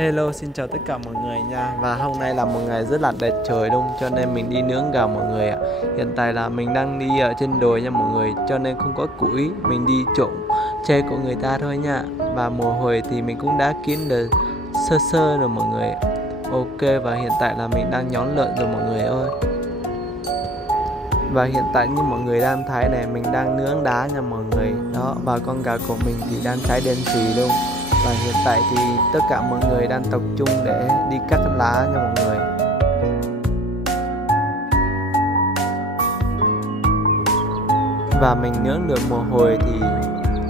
Hello, xin chào tất cả mọi người nha. Và hôm nay là một ngày rất là đẹp trời luôn, cho nên mình đi nướng gà mọi người ạ. Hiện tại là mình đang đi ở trên đồi nha mọi người, cho nên không có củi, mình đi trộm tre của người ta thôi nha. Và mồ hôi thì mình cũng đã kiếm được sơ sơ rồi mọi người. Ok, và hiện tại là mình đang nhón lợn rồi mọi người ơi. Và hiện tại như mọi người đang thấy này, mình đang nướng đá nha mọi người. Đó, và con gà của mình thì đang cháy đen xì luôn. Và hiện tại thì tất cả mọi người đang tập trung để đi cắt lá nha mọi người. Và mình nướng được mồ hôi thì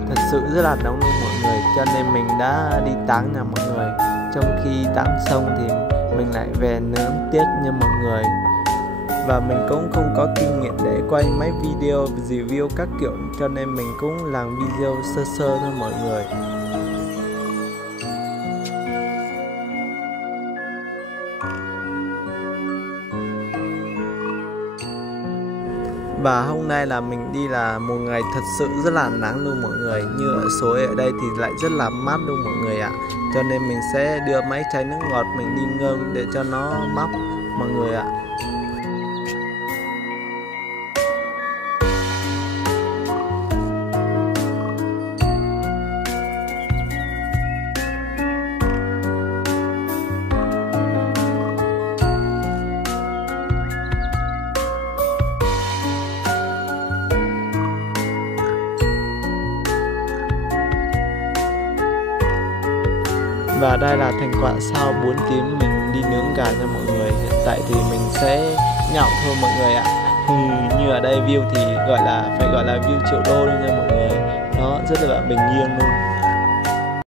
thật sự rất là nóng luôn mọi người, cho nên mình đã đi táng nha mọi người. Trong khi táng xong thì mình lại về nướng tiếp nha mọi người. Và mình cũng không có kinh nghiệm để quay mấy video review các kiểu, cho nên mình cũng làm video sơ sơ thôi mọi người. Và hôm nay là mình đi là một ngày thật sự rất là nắng luôn mọi người. Như ở suối ở đây thì lại rất là mát luôn mọi người ạ. Cho nên mình sẽ đưa mấy chai nước ngọt mình đi ngâm để cho nó mát mọi người ạ. Và đây là thành quả sau 4 tiếng mình đi nướng gà nha mọi người. Hiện tại thì mình sẽ nhậu thôi mọi người ạ. Như ở đây view thì phải gọi là view triệu đô luôn nha mọi người. Nó rất là bình yên luôn.